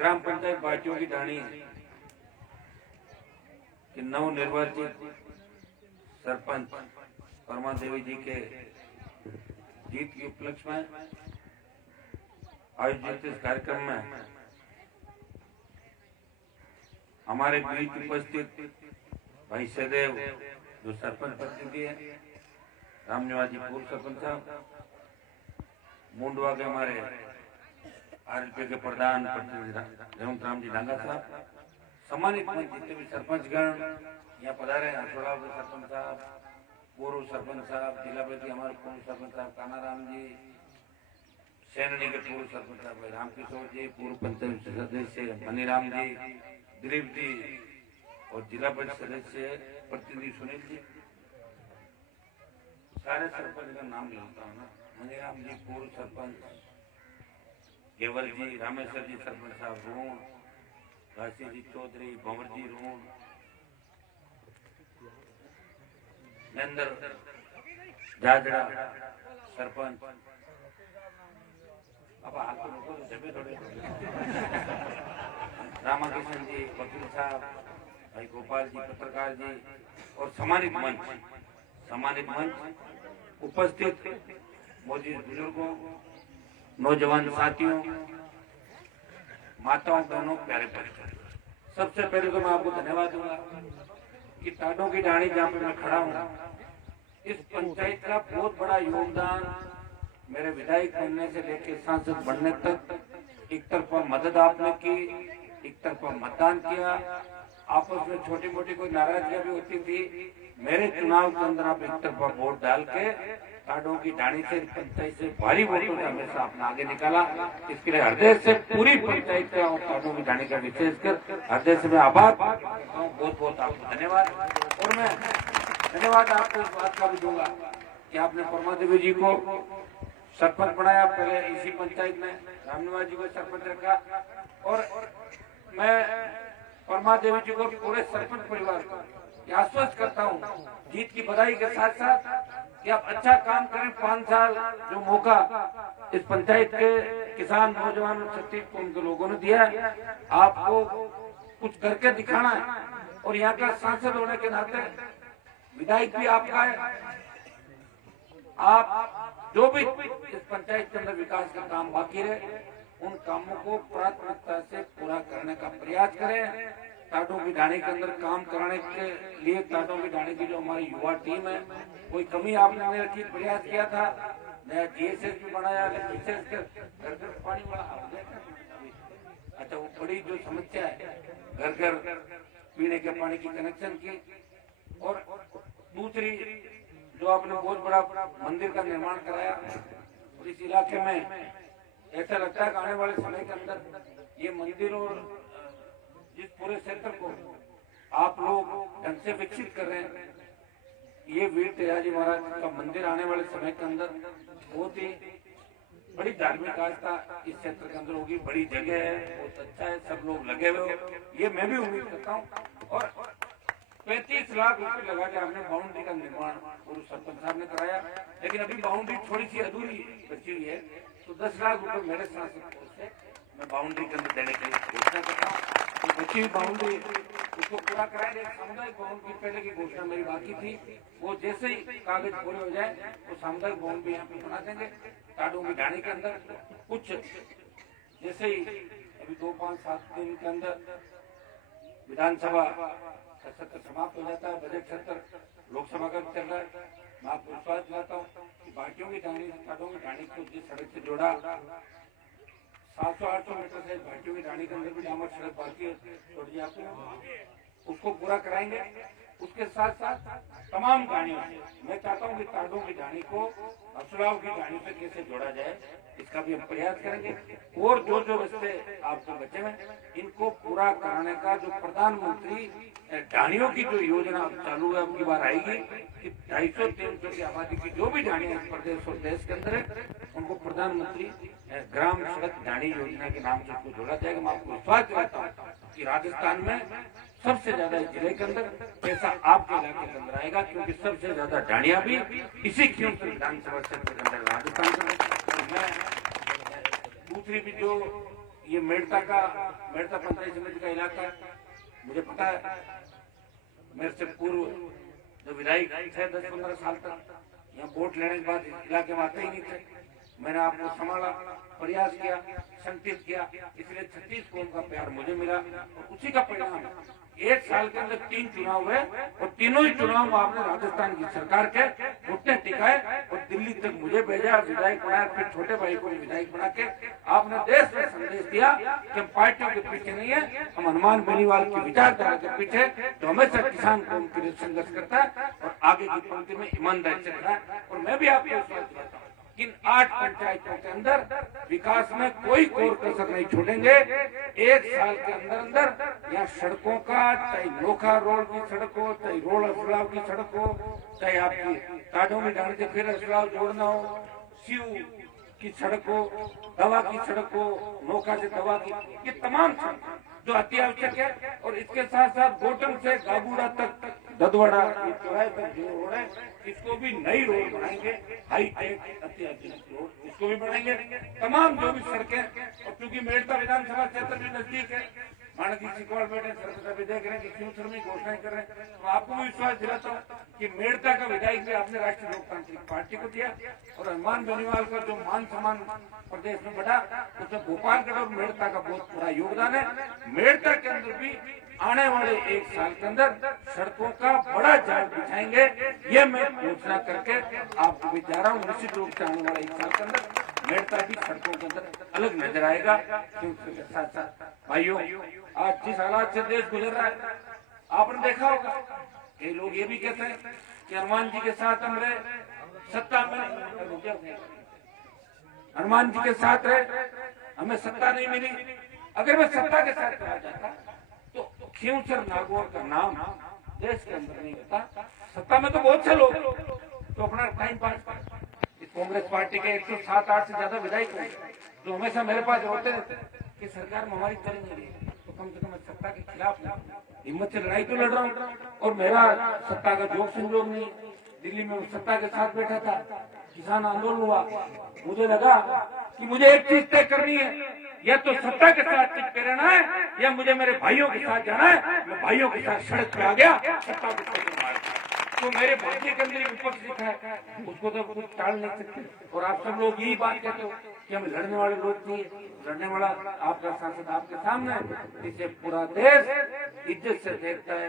ग्राम पंचायत बाटियों की ढाणी के नवनिर्वाचित सरपंच परमा देवी जी के जीत के उपलक्ष्य में आयोजित इस कार्यक्रम में हमारे बीच उपस्थित भाई सदैव जो सरपंच प्रतिनिधि है, राम निवास जी पूर्व सरपंच साहब, मुंडवा के हमारे आरएलपी के प्रधान रेवंत राम जी डांगा साहब, सम्मानित जितने भी सरपंचगण यहाँ पधारे हैं, हरसोड़ा के सरपंच साहब, पूर्व सरपंच साहब, जिला प्रति हमारे पूर्व सरपंच साहब कानाराम जी, सैननी के पूर्व सरपंच साहब भाई रामकिशोर जी, पूर्व पंचायत सदस्य मनीराम जी, दिलीप जी और जिला परिषद सदस्य प्रतिनिधि सुनील जी, सारे सरपंच का नाम लेता हूँ ना। मनीराम जी पूर्व सरपंच, केवल जी, रामेश्वर जी सरपंच साहब रोहन, राशि जी चौधरी, भंवर जी रोहन, नंदर जाजड़ा सरपंच, अब हाल तो लोगों तो जब थोड़े रामाकृष्ण जी वकील साहब, भाई गोपाल जी पत्रकार जी और सम्मानित मंच उपस्थित मौजूद बुजुर्गों, नौजवान साथियों, माताओं, बहनों, प्यारे परिवार, सबसे पहले तो मैं आपको धन्यवाद दूंगा कि टाडों की ढाणी जहाँ पे मैं खड़ा हूँ, इस पंचायत का बहुत बड़ा योगदान मेरे विधायक बनने से लेकर सांसद बनने तक, एक तरफा मदद आपने की, एक तरफा मतदान किया, आपस में छोटी मोटी कोई नाराजगियां भी होती थी, मेरे चुनाव के अंदर आप एक तरफा वोट डाल के टाडों की ढाणी से पंचायत से भारी वोटों से हमेशा आपने आगे निकाला। इसके लिए हृदय से पूरी पंचायत का और टाडों की ढाणी का विशेषकर हृदय से मैं आभार बहुत बहुत आपको धन्यवाद। और मैं धन्यवाद आपको इस बात का भी दूंगा कि आपने परमा देवी जी को सरपंच बनाया, पहले इसी पंचायत में रामनिवास जी को सरपंच रखा, और मैं परमा देवी जी को पूरे सरपंच परिवार को आश्वस्त करता हूँ जीत की बधाई के साथ साथ कि आप अच्छा काम करें। 5 साल जो मौका इस पंचायत के किसान, नौजवान, छत्तीस को उनके लोगों ने दिया है, आपको कुछ करके दिखाना है। और यहाँ का सांसद होने के नाते विधायक भी आपका है, आप जो भी इस पंचायत के अंदर विकास का काम बाकी रहे उन कामों को प्राथमिकता से पूरा करने का प्रयास करें। टाडों की ढाणी के अंदर काम कराने के लिए टाडों की ढाणी की जो हमारी युवा टीम है, कोई कमी आपने नहीं रखी, प्रयास किया था, नया जीएसएस भी बनाया, विशेष कर घर पानी वाला, अच्छा वो बड़ी जो समस्या है घर घर पीने के पानी की कनेक्शन की, और दूसरी जो आपने बहुत बड़ा मंदिर का निर्माण कराया, और इस इलाके में ऐसा लगता है कि आने वाले समय के अंदर ये मंदिर और जिस पूरे क्षेत्र को आप लोग ढंग से विकसित कर रहे हैं, ये वीर तेजाजी महाराज का मंदिर आने वाले समय के अंदर बहुत ही बड़ी धार्मिक आस्था इस क्षेत्र के अंदर होगी, बड़ी जगह है, बहुत अच्छा है, सब लोग लगे हुए, ये मैं भी उम्मीद करता हूँ। और 35 लाख रुपए लगा के हमने बाउंड्री का निर्माण पूर्व सरपंच साहब ने कराया, लेकिन अभी बाउंड्री थोड़ी सी अधूरी बची हुई है, तो 10 लाख रुपए मेरे सांसद कोष से मैं बाउंड्री के अंदर देने के लिए घोषणा करता हूँ। तो बची हुई बाउंड्री उसको पूरा कराएंगे। सामुदायिक भवन की पहले की घोषणा मेरी बाकी थी, वो जैसे ही कागज पूरे हो जाए वो सामुदायिक भवन भी यहाँ पे बना देंगे। टाडों की ढाणी के अंदर कुछ जैसे ही अभी 2-5-7 दिन के अंदर विधानसभा सत्र समाप्त हो जाता है, बजट सत्र लोकसभा का चल रहा है, मैं आपको विश्वास दिलाता हूँ कि बाटियों की ढाणी, टाडों की ढाणी को जिस सड़क से जोड़ा 700-800 मीटर से भाटियों की ढाणी के अंदर भी डामर सड़क बाकी है, छोड़ दिया आपको, उसको पूरा कराएंगे। उसके साथ साथ तमाम ढाणियों से मैं चाहता हूँ कि टाडों की ढाणी को असुराव की ढाणी से कैसे जोड़ा जाए, इसका भी हम प्रयास करेंगे। और जो जो रस्ते आपको बचे हैं इनको पूरा कराने का जो प्रधानमंत्री ढाणियों की जो योजना चालू है, अब की बार आएगी कि 250-300 की आबादी की जो भी ढाणियां प्रदेश और देश के अंदर है उनको प्रधानमंत्री ग्राम सड़क ढाणी योजना के नाम से उसको जोड़ा जाएगा। मैं आपको विश्वास दिलाता हूँ कि राजस्थान में सबसे ज्यादा जिले के अंदर पैसा आपके इलाके के अंदर आएगा, क्योंकि सबसे ज्यादा ढाणियां भी इसी खींच विधानसभा क्षेत्र के अंदर राजस्थान के अंदर। दूसरी भी जो ये मेड़ता पंचायत समिति का इलाका है, मुझे पता है। मेरे से पूर्व जो विधायक थे 10-15 साल तक यहाँ वोट लेने के बाद इलाके में आते ही नहीं थे। मैंने आपको संभाला, प्रयास किया, संगठित किया, इसलिए 36 कौम का प्यार मुझे मिला और उसी का परिणाम 1 साल के अंदर 3 चुनाव हुए और तीनों ही चुनाव में आपने राजस्थान की सरकार के घुटने टिकाए और दिल्ली तक मुझे भेजा, विधायक बनाया, फिर छोटे भाई को विधायक बना के आपने देश में संदेश दिया कि हम पार्टियों के पीछे नहीं है, हम हनुमान बेनीवाल की विचारधारा के पीछे जो हमेशा किसान कौम के लिए संघर्ष करता है और आगे की पंक्ति में ईमानदारी से खड़ा है। और मैं भी आपको विश्वास दिलाता हूँ इन 8 पंचायतों के अंदर विकास में कोई कोर कसर नहीं छोड़ेंगे। 1 साल के अंदर अंदर यहाँ सड़कों का, चाहे नोखा रोड की सड़क हो, चाहे रोड असलाव की सड़क हो, चाहे आपकी टाडों में डाल के फिर असलाव जोड़ना हो, सीयू की सड़क हो, दवा की सड़क हो, नोखा से दवा की, ये तमाम सड़क जो अति आवश्यक है। और इसके साथ साथ गोटन से गाबूड़ा तक, ददवाड़ा चौराहे तक जो रोड है, इसको भी नई रोड बनाएंगे, हाईटेक अति आधुनिक रोड इसको भी बनाएंगे। तमाम जो भी सड़कें, और क्योंकि मेड़ता विधानसभा क्षेत्र भी नजदीक है, मानक जी सिकवाल बैठे सरपंच भी देख रहे हैं कि क्यों सर में घोषणाएं कर रहे हैं, तो आपको भी विश्वास दिलाता हूँ कि मेड़ता का विधायक भी आपने राष्ट्रीय लोकतांत्रिक पार्टी को दिया और हनुमान बेनीवाल का जो मान सम्मान प्रदेश में बढ़ा उसमें गोपालगढ़ और मेड़ता का बहुत बड़ा योगदान है। मेड़ता के अंदर भी आने वाले 1 साल के अंदर सड़कों का बड़ा जाल बिछाएंगे, ये मैं घोषणा करके आपको भी जा रहा हूँ। निश्चित रूप से आने वाले 1 साल के अंदर मेड़ता भी सड़कों के अंदर अलग नजर आएगा। क्योंकि साथ साथ भाइयों, आज जिस हालात से देश गुजर रहा है आपने देखा होगा, ये लोग ये भी कहते हैं कि हनुमान जी के साथ हम रहे, सत्ता में हनुमान जी के साथ रहे, हमें सत्ता नहीं मिली। अगर मैं सत्ता के साथ रहा जाता तो खींवसर नागौर का नाम देश के अंदर नहीं होता। सत्ता में तो बहुत से लोग तो अपना टाइम पास, कांग्रेस पार्टी के 107-8 से ज्यादा विधायक हैं जो हमेशा मेरे पास होते रहते कि सरकार में हमारी चल नहीं रही, तो कम से कम सत्ता के खिलाफ हिम्मत से लड़ाई तो लड़ रहा हूँ। और मेरा सत्ता का जोग संजोग नहीं, दिल्ली में सत्ता के साथ बैठा था, किसान आंदोलन हुआ, मुझे लगा कि मुझे एक चीज तय करनी है, या तो सत्ता के साथ चिपके रहना है या मुझे मेरे भाइयों के साथ जाना है। मैं भाइयों के साथ सड़क पे आ गया, सत्ता को तो मेरे भाग्य के अंदर विपक्ष दिखा है, उसको तो कुछ टाल नहीं सकते। और आप सब लोग यही बात कहते हो कि हम लड़ने वाले लोग नहीं, लड़ने वाला आपका सांसद आपके सामने है। इसे पूरा देश इज्जत से देखता है।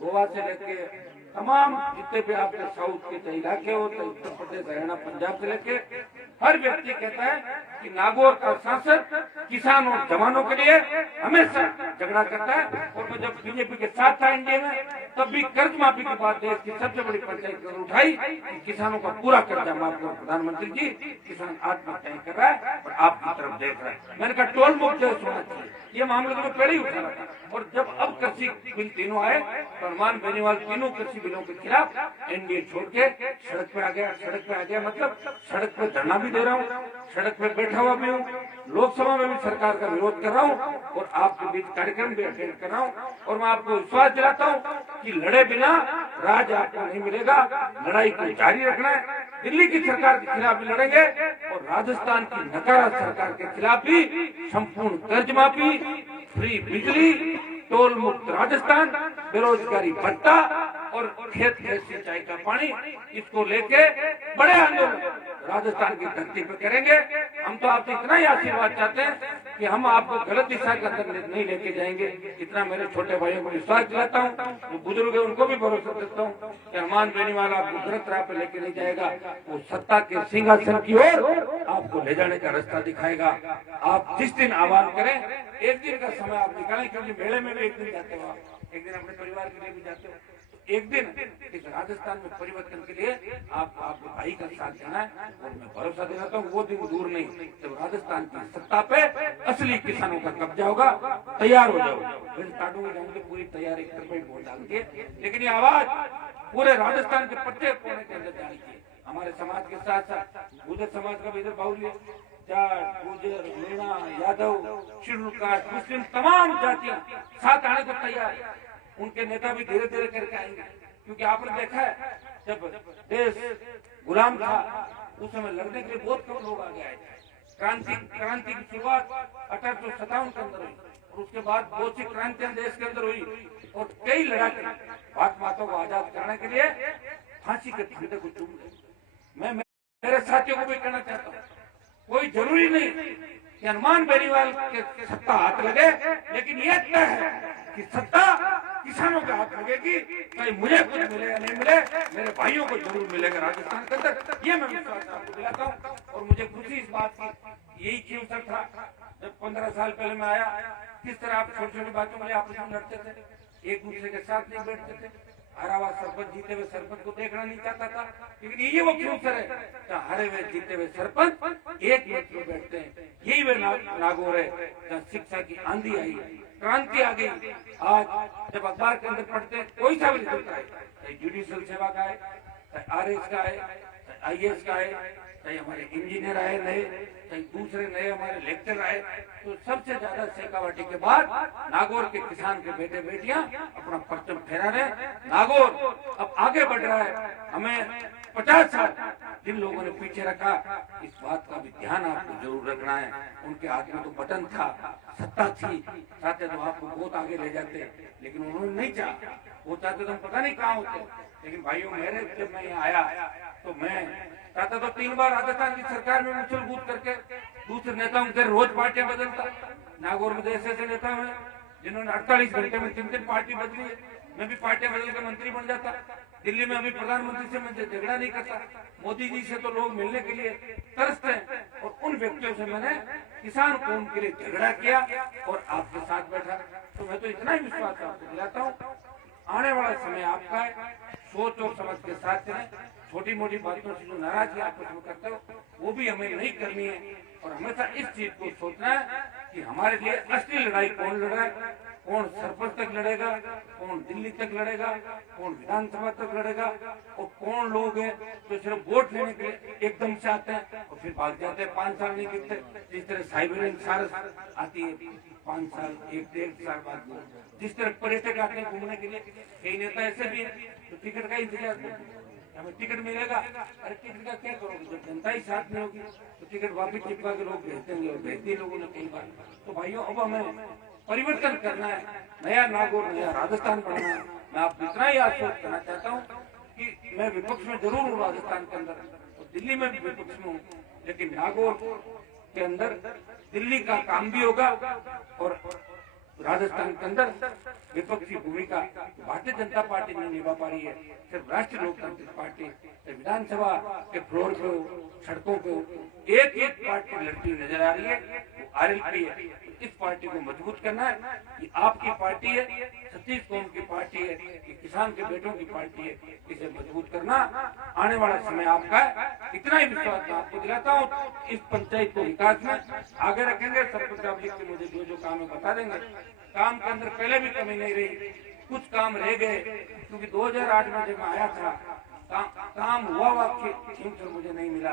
गोवा से लेके तमाम जितने भी आपके साउथ के इलाके हो, तो उत्तर प्रदेश, हरियाणा, पंजाब से लेके हर व्यक्ति कहता है कि नागौर का सांसद किसान और जवानों के लिए हमेशा झगड़ा करता है। और मैं जब बीजेपी के साथ था एनडीए में, तब भी कर्ज माफी के बाद देश की सबसे बड़ी पंचायत उठाई, किसानों का पूरा कर्जा माफ कर। प्रधानमंत्री जी, किसान आत्महत्याएं कर रहा है और आपकी तरफ देख रहा है। मैंने कहा टोल मुक्त देश होना चाहिए, ये मामला तो मैं पहले ही उठा रहा था। और जब अब कृषि बिल तीनों आए तो हनुमान बेनीवाल तीनों कृषि बिलों के खिलाफ एनडीए छोड़ के सड़क पे आ गया। सड़क पे आ गया मतलब सड़क पे धरना भी दे रहा हूँ, सड़क पे बैठा हुआ भी हूँ, लोकसभा में भी सरकार का विरोध कर रहा हूँ और आपके बीच कार्यक्रम भी अटेंड कर रहा हूँ। और मैं आपको विश्वास दिलाता हूँ कि लड़े बिना राज आपको नहीं मिलेगा, लड़ाई को जारी रखना है। दिल्ली की सरकार के खिलाफ भी लड़ेंगे और राजस्थान की नकारा सरकार के खिलाफ भी संपूर्ण कर्ज माफी, फ्री बिजली, टोल मुक्त राजस्थान, बेरोजगारी भत्ता और खेत सिंचाई का पानी, इसको लेके बड़े आंदोलन राजस्थान की धरती पर करेंगे। हम तो आपसे इतना ही आशीर्वाद चाहते हैं कि हम आपको गलत दिशा के अंदर नहीं लेके जाएंगे। इतना मेरे छोटे भाइयों को विश्वास दिलाता हूँ, जो बुजुर्ग है उनको भी भरोसा देता हूँ कि हनुमान बेनीवाल आपको गलत राह पे लेके नहीं जाएगा, वो सत्ता के सिंहासन की ओर आपको ले जाने का रास्ता दिखाएगा। आप जिस दिन आह्वान करें, एक दिन का समय आप निकालें, क्योंकि मेले में भी एक दिन जाते हो, एक दिन अपने परिवार के लिए भी जाते हो, एक दिन इस राजस्थान में परिवर्तन के लिए आपको आपके भाई का साथ देना है। और मैं भरोसा दिलाता हूँ वो दिन दूर नहीं जब राजस्थान की सत्ता पे असली किसानों का कब्जा होगा। तैयार हो जाओ, फिर काटू में जाऊंगे, पूरी तैयारी करके वोट डाल के, लेकिन ये आवाज पूरे राजस्थान के प्रत्येक कोने के अंदर जानी चाहिए। हमारे समाज के साथ साथ गुर्जर समाज का भी इधर बाहुल्य, जाट, गुर्जर, मीणा, यादव, शेड्यूल कास्ट, मुस्लिम तमाम जातियां साथ आने को तैयार है। उनके नेता भी धीरे धीरे करके आएंगे, क्योंकि आपने देखा है जब देश गुलाम था उस समय लड़ने के लिए बहुत कम लोग आगे आए। क्रांति की शुरुआत 1857 के अंदर हुई और उसके बाद बहुत सी क्रांतियां देश के अंदर हुई और कई लड़ाके भारत माता को आजाद करने के लिए फांसी के फंदे को चूम गए। मैं मेरे साथियों को भी कहना चाहता हूँ, कोई जरूरी नहीं कि हनुमान बेनीवाल के सत्ता हाथ लगे, लेकिन ये तय है कि सत्ता किसानों के हाथ लगेगी। चाहे मुझे कुछ मिले या नहीं मिले, मेरे भाइयों को जरूर मिलेगा राजस्थान के अंदर। ये मैं विश्वास आपको दिलाता हूँ और मुझे खुशी इस बात की, यही क्यों सर था जब 15 साल पहले मैं आया, किस तरह आप छोटी छोटी बातों के लिए आपस में लड़ते थे, एक दूसरे के साथ नहीं बैठते थे। हारा हुआ सरपंच जीते हुए सरपंच को देखना नहीं चाहता था, लेकिन ये वो क्यों सर है, हारे हुए जीते हुए सरपंच एक मंच में बैठते हैं। यही वे नागौर है जहाँ शिक्षा की आंधी आई, क्रांति आ गई। आज जब अखबार के अंदर पढ़ते हैं, कोई सा भी रिजल्ट आए, चाहे जुडिशियल सेवा का है, चाहे RS का है, चाहे IAS का है, चाहे हमारे इंजीनियर आए नए, चाहे दूसरे नए हमारे लेक्चर आए, तो सबसे ज्यादा शेखावाटी के बाद नागौर के किसान के बेटे बेटियां अपना परचम फहरा रहे। नागौर अब आगे बढ़ रहा है। हमें 50 साल जिन लोगों ने पीछे रखा, इस बात का भी ध्यान आपको जरूर रखना है। उनके हाथ में तो बटन था, सत्ता थी, चाहते तो आपको बहुत आगे ले जाते, लेकिन उन्होंने नहीं चाहा। वो चाहते तो हम पता नहीं कहाँ होते। लेकिन भाइयों, मेरे जब मैं यहाँ आया तो मैं चाहता तो 3 बार राजस्थान की सरकार में मुचल कूद करके दूसरे नेताओं के रोज पार्टियां बदलता। नागौर में ऐसे नेता हैं जिन्होंने 48 घंटे में 3 पार्टी बदली है। मैं भी पार्टियां बदल के मंत्री बन जाता। दिल्ली में अभी प्रधानमंत्री से मैं झगड़ा नहीं करता, मोदी जी से तो लोग मिलने के लिए तरसते हैं, और उन व्यक्तियों से मैंने किसान कौम के लिए झगड़ा किया और आपके साथ बैठा। तो मैं तो इतना ही विश्वास आपको दिलाता हूँ, आने वाला समय आपका है। सोच और समझ के साथ चलें। छोटी मोटी बातों से जो नाराजगी आपस में करते हो, वो भी हमें नहीं करनी है। और हमेशा इस चीज को सोचना है कि हमारे लिए असली लड़ाई कौन लड़ रहा है, कौन सरपंच तक लड़ेगा, कौन दिल्ली तक लड़ेगा, कौन विधानसभा तक लड़ेगा, और कौन लोग हैं जो सिर्फ वोट लेने के लिए एकदम से आते हैं और फिर भाग जाते हैं, 5 साल नहीं गिरते। जिस तरह साइबेरियन सारस आती है 5 साल 1-1.5 साल बाद, जिस तरह पर्यटक आते हैं घूमने के लिए, कई नेता ऐसे भी है तो टिकट का इंतजार करते हैं, हमें टिकट मिलेगा। अरे टिकट का क्या करोगे, जब जनता ही साथ में होगी तो टिकट वापिस चिपका के लोग भेज देंगे, और भेज दिए लोगों ने कई बार। तो भाइयों, अब हमें परिवर्तन करना है, नया नागौर, नया राजस्थान बनना है। मैं आपको इतना ही आश्वस्त करना चाहता हूँ कि मैं विपक्ष में जरूर हूँ राजस्थान के अंदर, और दिल्ली में भी विपक्ष में हूँ, लेकिन नागौर के अंदर दिल्ली का काम भी होगा और राजस्थान के अंदर विपक्षी भूमिका भारतीय जनता पार्टी नहीं निभा पा रही है। सिर्फ राष्ट्रीय लोकतांत्रिक पार्टी विधानसभा के फ्लोर पे, सड़कों पे एक पार्टी लड़ती हुई नजर आ रही है, वो RLP है। इस पार्टी को मजबूत करना है। ये आपकी पार्टी है, छत्तीस कौम की पार्टी है, ये किसान के बेटों की पार्टी है। इसे मजबूत करना आने वाला समय आपका है। इतना ही विश्वास मैं आपको दिलाता हूँ। इस पंचायत को विकास में आगे रखेंगे। सब कुछ आप लिख के मुझे जो जो काम है बता देंगे। काम के अंदर पहले भी कमी नहीं रही, कुछ काम रह गए, क्योंकि 2008 में जब मैं आया था काम हुआ खेमसर मुझे नहीं मिला।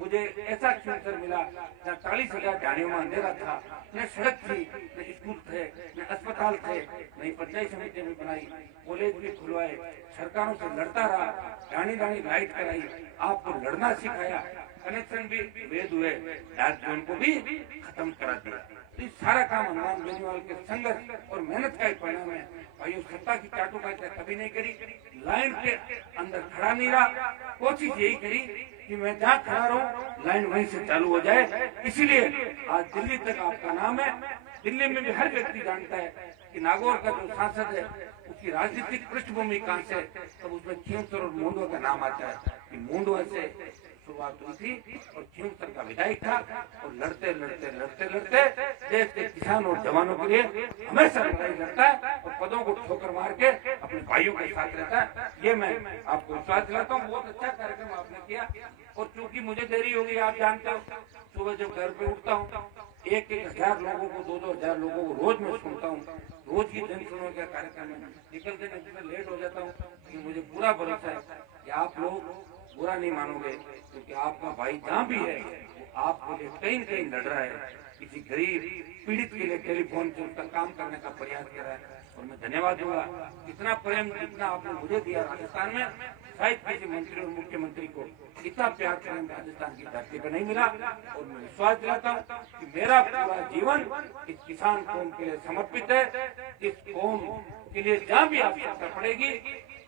मुझे ऐसा खेमसर मिला जहाँ 40,000 झाड़ियों में अंधेरा था, न सड़क थी, न स्कूल थे, न अस्पताल थे, नई पंचायत समिति भी बनाई, कॉलेज भी खुलवाए, सरकारों से लड़ता रहा, डाणी डाणी लाइट कराई, आपको लड़ना सिखाया, कनेक्शन भी भेद हुए, डार्क जोन को भी खत्म करा दिया। तो ये सारा काम हनुमान बेनीवाल के संघर्ष और मेहनत का ही परिणाम है। भाइयों, सत्ता की चाटुकारिता कभी नहीं करी, लाइन के अंदर खड़ा नहीं रहा, कोशिश यही करी कि मैं जहाँ खड़ा रहूं लाइन वहीं से चालू हो जाए। इसीलिए आज दिल्ली तक आपका नाम है। दिल्ली में भी हर व्यक्ति जानता है कि नागौर का जो सांसद है उसकी राजनीतिक पृष्ठभूमि कहाँ से, तब उसमें खेमसर और मुंडवा का नाम आता है कि मुंडवा से शुरुआत हुई थी और खेमसर का विधायक था, और लड़ते लड़ते लड़ते लड़ते देश के किसान और जवानों के लिए हमेशा लड़ाई लड़ता है और पदों को ठोकर मार के अपने भाइयों के साथ रहता है। ये मैं आपको विश्वास दिलाता हूँ। बहुत अच्छा कार्यक्रम आपने किया, और चूंकि मुझे देरी होगी, आप जानते हो, सुबह जब घर पे उठता हूँ 1,000 लोगों को, 2,000 लोगों को रोज मैं सुनता हूँ। रोज की जन सुनो का कार्यक्रम में निकलते निकलते लेट हो जाता हूँ, लेकिन मुझे पूरा भरोसा है कि आप लोग बुरा नहीं मानोगे, क्योंकि आपका भाई जहाँ भी है वो आपके लिए कहीं न कहीं लड़ रहा है, किसी गरीब पीड़ित के लिए टेलीफोन से उसका काम करने का प्रयास कर रहा है। और मैं धन्यवाद दूंगा, इतना प्रेम जितना आपने मुझे दिया राजस्थान में, शायद किसी मंत्री और मुख्यमंत्री को इतना प्यार प्रेम राजस्थान की धरती पर नहीं मिला। और मैं विश्वास दिलाता हूँ कि मेरा पूरा जीवन इस किसान कौम के लिए समर्पित है। इस कौम के लिए जहाँ भी आवश्यकता पड़ेगी,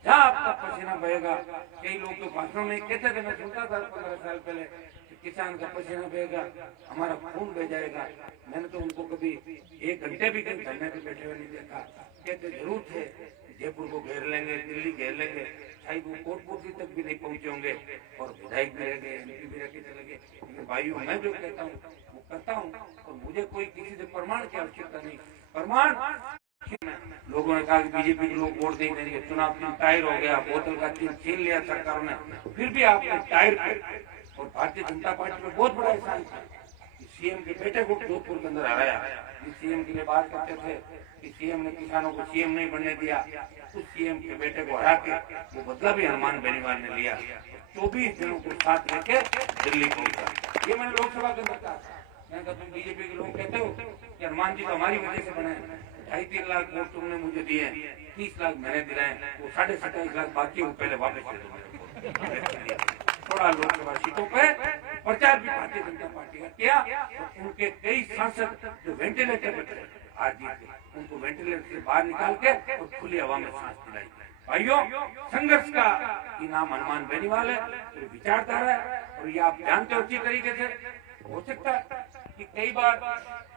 जहाँ आपका पसीना बहेगा, कई लोग तो भाषणों में कहते थे, मैं सुनता था 15 साल पहले, किसान का पसीना बहेगा, हमारा खून बह जाएगा। मैंने तो उनको कभी 1 घंटे भी कहीं धरने पे बैठे हुए नहीं देखा। कहते जरूर थे जयपुर को घेर लेंगे, दिल्ली घेर लेंगे, शायद वो कोटपुतली तक भी नहीं पहुंचे होंगे और विधायक भी रह गए, एमपी भी रह के चले गए। लेकिन भाइयों, मैं जो कहता हूँ वो करता हूँ और मुझे कोई किसी से प्रमाण की आवश्यकता नहीं। प्रमाण लोगों ने कहा कि बीजेपी के लोग वोट नहीं देंगे, चुनाव चिन्ह टायर हो गया, बोतल का चिन्ह छीन लिया सरकारों ने, फिर भी आपने टायर पे। और भारतीय जनता पार्टी में बहुत बड़ा एहसान था, सीएम के बेटे को जोधपुर के अंदर हराया। सीएम के लिए बात करते थे कि सीएम ने किसानों को सीएम नहीं बनने दिया, उस सीएम के बेटे को हरा के वो बदला भी हनुमान बेनीवाल ने लिया। 24 दिनों को साथ लेके दिल्ली पहुंचा। ये मैंने लोकसभा के अंदर कहा। मैंने कहा तुम बीजेपी के लोग कहते हो कि हनुमान जी तो हमारी वजह से बने, 2.5-3 लाख वोट तुमने मुझे दिए, 30 लाख मैंने दिलाए, वो 27.5 लाख बाकी वो पहले वापस दे दो। थोड़ा लोकसभा सीटों पे प्रचार भी भारतीय जनता पार्टी का किया। तो उनके कई सांसद जो वेंटिलेटर पे आज जीत गए, उनको वेंटिलेटर से बाहर निकाल के और खुली हवा में सांस दिलाई। भाइयों, संघर्ष का इनाम हनुमान बेनीवाल है, तो विचारधारा है। और ये आप जानते हो अच्छी तरीके से। हो सकता है कि कई बार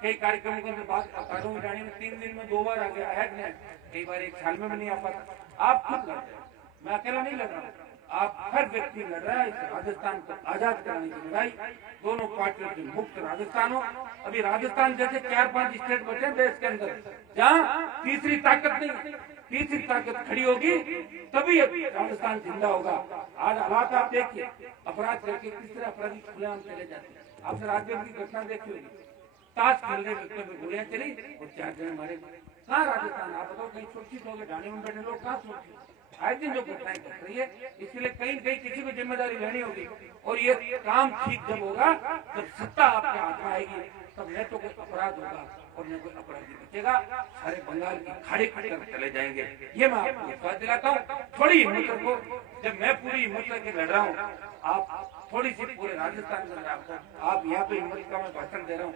कई कार्यक्रमों के अंदर बात अकारों में जाने में 3 दिन में 2 बार आ गया है, कई बार 1 साल में भी नहीं आ पाता। आप खुद लड़ रहे हो, मैं अकेला नहीं लड़ रहा हूँ, आप हर व्यक्ति लड़ रहा है इस राजस्थान को आजाद कराने की लड़ाई। दोनों पार्टियों से मुक्त राजस्थान हो। अभी राजस्थान जैसे 4-5 स्टेट बचे देश के अंदर, जहाँ तीसरी ताकत नहीं, तीसरी ताकत खड़ी होगी तभी राजस्थान जिंदा होगा। आज हालात आप देखिए, अपराध करके किस तरह अपराधी खुलेआम चले जाते हैं। आपने राजगढ़ की घटना देखी होगी, ताश खेलने व्यक्तियों में गोलियां चली और 4 जने मारे। कहाँ राजस्थान? आप बताओ, कहीं सुरक्षित हो गए? ढाणी में बैठे लोग कहाँ सुरक्षित? आए दिन जो घटनाएं घट रही है, इसलिए कहीं कहीं किसी को जिम्मेदारी लेनी होगी। और ये काम ठीक जब होगा, जब सत्ता आपके हाथ में आएगी, तब न तो कोई अपराध होगा और न कोई अपराधी बचेगा। सारे बंगाल की खाड़ी की तरफ चले जाएंगे। ये मैं आपको विश्वास दिलाता हूँ। थोड़ी हिम्मत रखो। जब मैं पूरी हिम्मत करके लड़ रहा हूँ, आप थोड़ी सी पूरे राजस्थान में आप यहाँ पे हिम्मत का मैं भाषण दे रहा हूँ,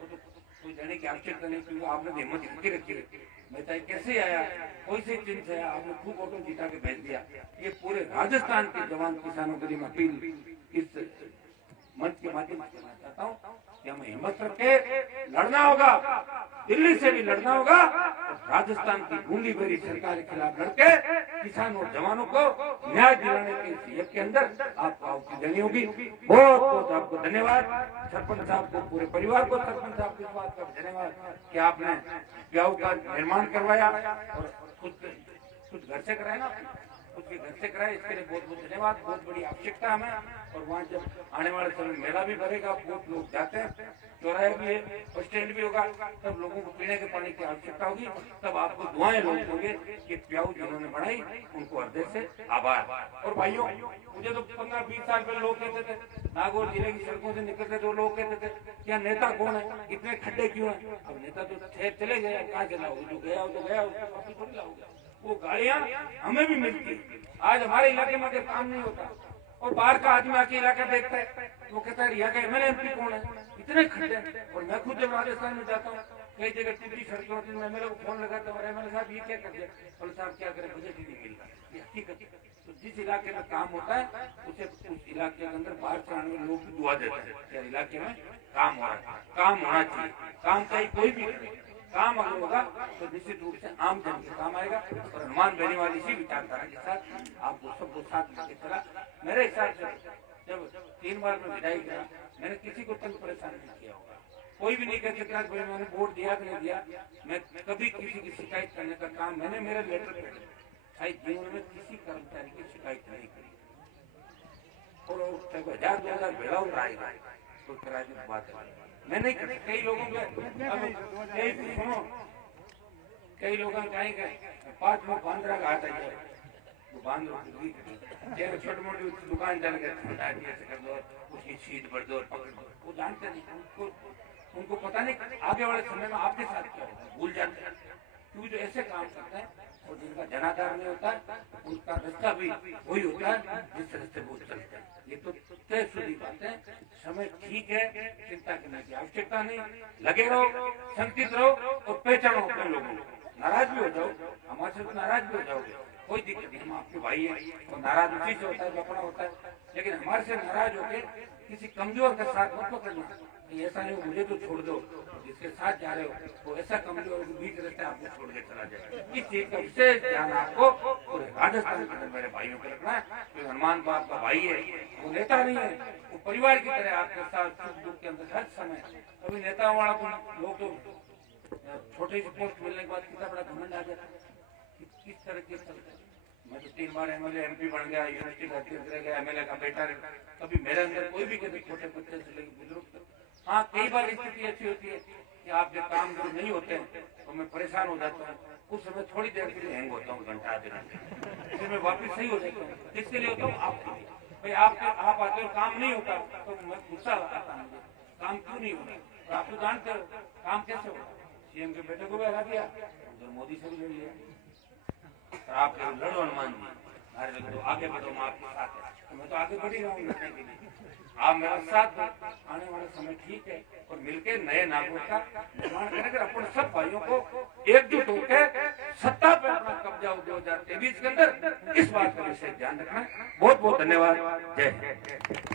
तो कोई देने की आवश्यकता नहीं, क्योंकि आपने हिम्मत रखी रखी है। मैं चाहे कैसे आया, कोई से चिन्ह से आया, आपने खूब ऑटो जीता के भेज दिया। ये पूरे राजस्थान के जवान किसानों के लिए मैं अपील इस मंच के माध्यम से करना चाहता हूँ कि हमें हिम्मत रख के लड़ना होगा, दिल्ली से भी लड़ना होगा, और राजस्थान की गूंगी भरी सरकार के खिलाफ लड़के किसानों और जवानों को न्याय दिलाने के यज्ञ के अंदर आपको आहुति देनी होगी। बहुत बहुत आपको धन्यवाद। सरपंच साहब को, पूरे परिवार को, सरपंच साहब को इस बात का धन्यवाद कि आपने ब्याह का निर्माण करवाया और कुछ घर से कराया ना, उसके घर से कराए, इसके लिए बहुत बहुत धन्यवाद। बहुत बड़ी आवश्यकता हमें। और वहाँ जब आने वाले समय मेला भी भरेगा, बहुत लोग जाते हैं, चौराहे भी है, बस स्टैंड भी होगा, तब लोगों को पीने के पानी की आवश्यकता होगी। तब आपको दुआएं लोग होंगे कि प्याऊ जिन्होंने बढ़ाई उनको हृदय से आभार। और भाइयों, मुझे तो 15-20 साल पहले लोग कहते थे, नागौर जिले की सड़कों से निकलते थे, लोग कहते थे क्या नेता कौन है, इतने खड्डे क्यों है? अब नेता तो चले गए, कहाँ चला हो, जो गया हो तो गया, उसको थोड़ी लाओगे। वो गाड़ियां हमें भी मिलती। आज हमारे इलाके में अगर काम नहीं होता और बाहर का आदमी आके इलाका देखता है, वो कहता है यहाँ का एमएलए एमपी कौन है, इतने खड्डे। और मैं खुद जब राजस्थान में जाता हूँ, कई जगह टूटी सड़कें होती है, एमएलए को फोन लगाता हूँ, एमएलए साहब ये क्या कर दिया? बोले साहब क्या करें, बजट ही नहीं मिलता। ये हकीकत। तो जिस इलाके में काम होता है उसे उस इलाके के अंदर बाहर से आने वाले लोग भी दुआ देते हैं कि इलाके में काम हो रहा है, काम होना चाहिए। काम चाहिए, कोई भी काम अगर होगा तो निश्चित रूप से आम जन के काम आएगा। और हनुमान बेनीवाल इसी विचारधारा के साथ आपको सबको साथ लेके चला। मेरे हिसाब से जब 3 बार मैं विदाई किया, मैंने किसी को तंग परेशान नहीं किया होगा। कोई भी नहीं कह सकता कि मैंने वोट दिया कि नहीं दिया। मैं कभी किसी की शिकायत करने का काम, मैंने मेरे लेटर पे शायद जीवन में किसी कर्मचारी की शिकायत नहीं करी। और 1000-2000 भेड़ा रहा है तो राजनीतिक बात है, मैं नहीं कर। कई लोगों के कई लोग कहीं गए 5 में 15 का आता है, दुकान छोटी मोटी दुकान चल गए कर दो, उसकी सीट भर दो, वो जानते नहीं, उनको पता नहीं आगे वाले समय में आपके साथ क्या होगा, भूल जाते हैं। क्योंकि जो ऐसे काम करते हैं और जिनका जनाधार नहीं होता उनका रास्ता भी वही होता है जिस रास्ते वो चलते हैं। ये तो तय शुद्धि बात है। समय ठीक है, चिंता करने की आवश्यकता नहीं, लगे रहो, संकित रहो और पहचानो अपने लोगों को। नाराज भी हो जाओ, हमारे से तो नाराज भी हो जाओगे, कोई दिक्कत नहीं, हम आपके भाई है। और नाराज उसी से होता है जो अपना होता है, लेकिन हमारे से नाराज होके किसी कमजोर के साथ मत पकड़ना। ऐसा नहीं मुझे तो छोड़ दो, जिसके साथ जा रहे हो वो ऐसा कमजोर बीच रहते आपको छोड़ के चला जाए। इस चीज का विशेष ध्यान आपको पूरे राजस्थान के अंदर मेरे भाइयों को रखना है। तो हनुमान बाप का भाई है, वो नेता नहीं है, वो परिवार की तरह आपके साथ सुख दुख के अंदर हर समय। कभी नेताओं वाला तो लोग तो छोटे से पोस्ट मिलने के बाद कितना बड़ा घमंड आ जाता है, किस तरह के चलते। मैं तो 3 बार एमएलए एमपी बन गया, यूनिवर्सिटी का अध्यक्ष रह गया, एमएलए का बेटा रहा। कभी मेरे अंदर कोई भी कभी छोटे बच्चे से लेकर बुजुर्ग। हाँ, कई बार स्थिति ऐसी होती है कि आपके काम जो नहीं होते हैं तो मैं परेशान हो जाता हूँ। उस समय थोड़ी देर के लिए हैंग होता हूँ, घंटा आधे घंटे, फिर मैं वापस सही हो जाता हूँ। किसके लिए होता हूँ? आपके लिए। भाई आप आते हो काम नहीं होता तो मैं गुस्सा आता हूँ, काम क्यों नहीं होता। आप तो जानते हो काम कैसे होगा। सीएम के बेटे को भी हरा दिया, उधर मोदी से भी ले लिया। आप लड़ो हनुमान जी, अरे तो आगे बढ़ो, मैं आपके साथ है, तो मैं तो आगे बढ़ ही रहा हूँ लड़ने के लिए। आप मेरा साथ आने वाला समय ठीक है और मिलकर नए नागरिक का निर्माण करेंगे। अपन सब भाइयों को एकजुट होकर सत्ता पे अपना कब्जा 2023 के अंदर, इस बात का विशेष ध्यान रखना। बहुत बहुत धन्यवाद। जय हिंद।